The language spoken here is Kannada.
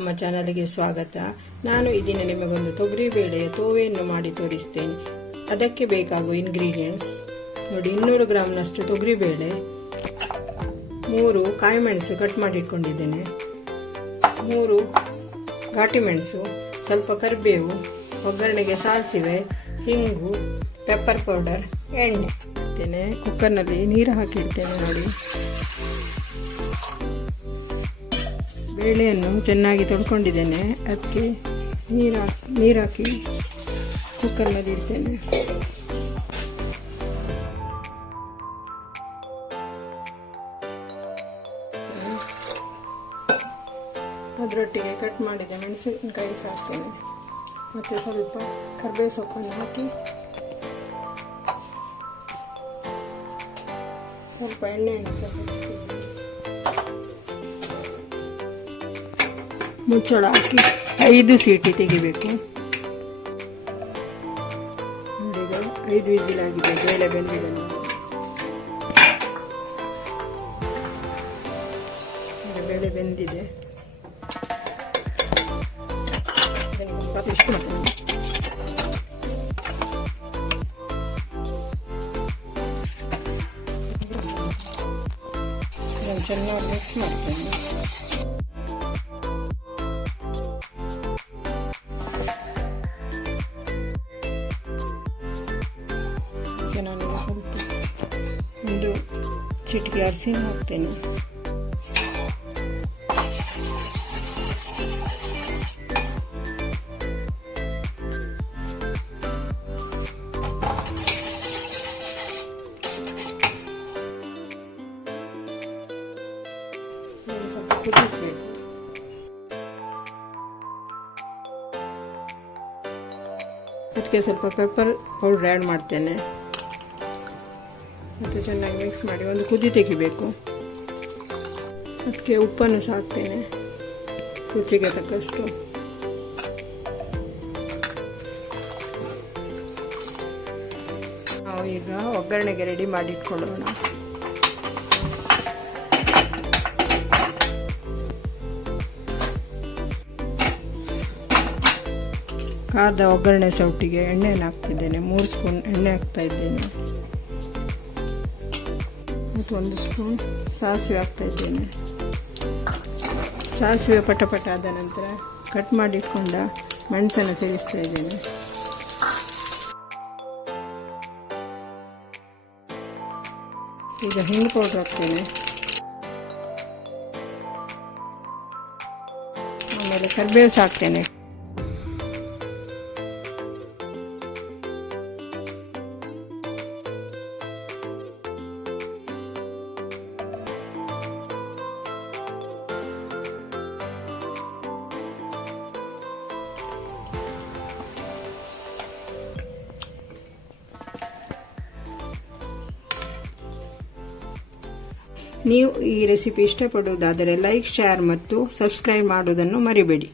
ನಮ್ಮ ಚಾನಲ್ಗೆ ಸ್ವಾಗತ. ನಾನು ಇದೀನ ನಿಮಗೊಂದು ತೊಗರಿಬೇಳೆಯ ತೋವೆಯನ್ನು ಮಾಡಿ ತೋರಿಸ್ತೇನೆ. ಅದಕ್ಕೆ ಬೇಕಾಗುವ ಇಂಗ್ರೀಡಿಯೆಂಟ್ಸ್ ನೋಡಿ, 200 ಗ್ರಾಂನಷ್ಟು ತೊಗರಿಬೇಳೆ, 3 ಕಾಯಿ ಮೆಣಸು ಕಟ್ ಮಾಡಿ ಇಟ್ಕೊಂಡಿದ್ದೇನೆ, 3 ಘಾಟಿ ಮೆಣಸು, ಸ್ವಲ್ಪ ಕರಿಬೇವು, ಒಗ್ಗರಣೆಗೆ ಸಾಸಿವೆ, ಹಿಂಗು, ಪೆಪ್ಪರ್ ಪೌಡರ್, ಎಣ್ಣೆ. ಕುಕ್ಕರ್ನಲ್ಲಿ ನೀರು ಹಾಕಿಡ್ತೇನೆ. ನೋಡಿ, ಬೇಳೆಯನ್ನು ಚೆನ್ನಾಗಿ ತೊಳ್ಕೊಂಡಿದ್ದೇನೆ. ಅದಕ್ಕೆ ನೀರು ಹಾಕಿ ಕುಕ್ಕರ್ನಲ್ಲಿ ಇಡ್ತೇನೆ. ಅದರೊಟ್ಟಿಗೆ ಕಟ್ ಮಾಡಿದ ಮೆಣಸಿನಕಾಯಿ ಹಾಕ್ತೇನೆ ಮತ್ತು ಸ್ವಲ್ಪ ಕರಿಬೇವು ಸೊಪ್ಪನ್ನು ಹಾಕಿ ಸ್ವಲ್ಪ ಎಣ್ಣೆಯನ್ನು ಸೇರಿಸ್ತೀನಿ. ಮುಚ್ಚಳ ಹಾಕಿ 5 ಸೀಟಿ ತೆಗಿಬೇಕು. 5 ವಿಸಿಲ್ ಆಗಿದೆ, ಬೇಳೆ ಬೆಂದಿದೆ. ಬೇಳೆ ಬೆಂದಿದೆ. ಇಷ್ಟು ಚೆನ್ನಾಗಿ ಮಿಕ್ಸ್ ಮಾಡ್ತೇನೆ. ನಾನು ಸ್ವಲ್ಪ ಒಂದು ಚಿಟಿಕೆ ಅರಿಶಿನ ಹಾಕ್ತೇನೆ. ಕುದಿಸಬೇಕು. ಅದಕ್ಕೆ ಸ್ವಲ್ಪ ಪೆಪ್ಪರ್ ಪೌಡರ್ ಆ್ಯಡ್ ಮಾಡ್ತೇನೆ ಮತ್ತು ಚೆನ್ನಾಗಿ ಮಿಕ್ಸ್ ಮಾಡಿ ಒಂದು ಕುದಿ ತೆಗಿಬೇಕು. ಅದಕ್ಕೆ ಉಪ್ಪನ್ನು ಸಹ ಹಾಕ್ತೇನೆ, ರುಚಿಗೆ ತಕ್ಕಷ್ಟು. ನಾವು ಈಗ ಒಗ್ಗರಣೆಗೆ ರೆಡಿ ಮಾಡಿ ಇಟ್ಕೊಳ್ಳೋಣ. ಕಾದ ಒಗ್ಗರಣೆ ಸೌಟಿಗೆ ಎಣ್ಣೆಯನ್ನು ಹಾಕ್ತಿದ್ದೇನೆ. 3 ಸ್ಪೂನ್ ಎಣ್ಣೆ ಹಾಕ್ತಾ ಇದ್ದೇನೆ ಮತ್ತು 1 ಸ್ಪೂನ್ ಸಾಸಿವೆ ಹಾಕ್ತಾ ಇದ್ದೇನೆ. ಸಾಸಿವೆ ಪಟ ಆದ ನಂತರ ಕಟ್ ಮಾಡಿಟ್ಕೊಂಡ ಮೆಣಸನ್ನು ಸೇರಿಸ್ತಾ ಇದ್ದೇನೆ. ಈಗ ಹಿಂಗು ಪೌಡ್ರ್ ಹಾಕ್ತೇನೆ. ಆಮೇಲೆ ಕರಿಬೇವು ಹಾಕ್ತೇನೆ. ನೀವು ಈ ರೆಸಿಪಿ ಇಷ್ಟಪಡುವುದಾದರೆ ಲೈಕ್, ಶೇರ್ ಮತ್ತು ಸಬ್ಸ್ಕ್ರೈಬ್ ಮಾಡುವುದನ್ನು ಮರಿಬೇಡಿ.